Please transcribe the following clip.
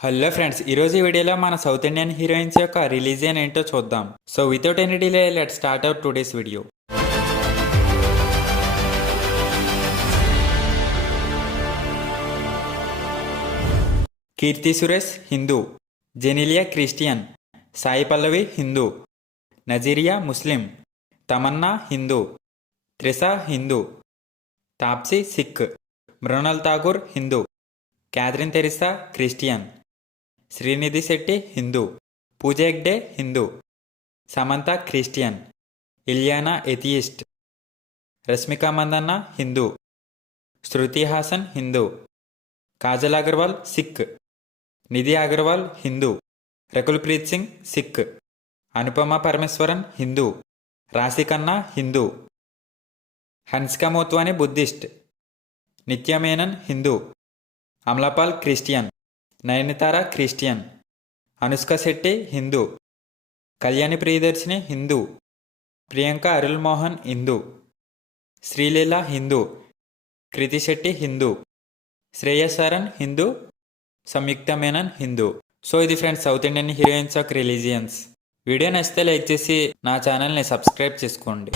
Hello friends, ఈరోజు ఈ వీడియోలో మన సౌత్ ఇండియన్ హీరోయిన్స్ యొక్క రిలీజియన్ ఏంటో చూద్దాం. So without any delay let start out today's video. Keerthy Suresh Hindu, Genelia Christian, Sai Pallavi Hindu, Nazriya Muslim, Tamannaah Hindu, Trisha Hindu, Taapsee Sikh, Mrunal Thakur Hindu, Catherine Tresa Christian, Srinidhi Shetty Hindu, Pooja Hegde Hindu, Samantha Christian, Ileana atheist, Rashmika Mandanna Hindu, Shruti Haasan Hindu, Kajal Aggarwal Sikh, Nidhi Agarwal Hindu, Rakul Preet Singh Sikh, Anupama Parameswaran Hindu, రాశి ఖన్నా హిందూ, హన్సిక మోత్వాని బుద్ధిస్ట్, నిత్య మేనన్ హిందూ, అమలాపాల్ క్రిస్టియన్, నయనతార క్రిస్టియన్, అనుష్క శెట్టి హిందూ, కళ్యాణి ప్రియదర్శిని హిందూ, ప్రియాంక అరుల్ మోహన్ హిందూ, శ్రీలీల హిందూ, కృతి శెట్టి హిందూ, శ్రేయసరన్ హిందూ, సంయుక్త మేనన్ హిందూ. సో ఇది friends south Indian heroines of religions. Video నచ్చితే లైక్ చేసి నా ఛానల్ని సబ్స్క్రైబ్ చేసుకోండి.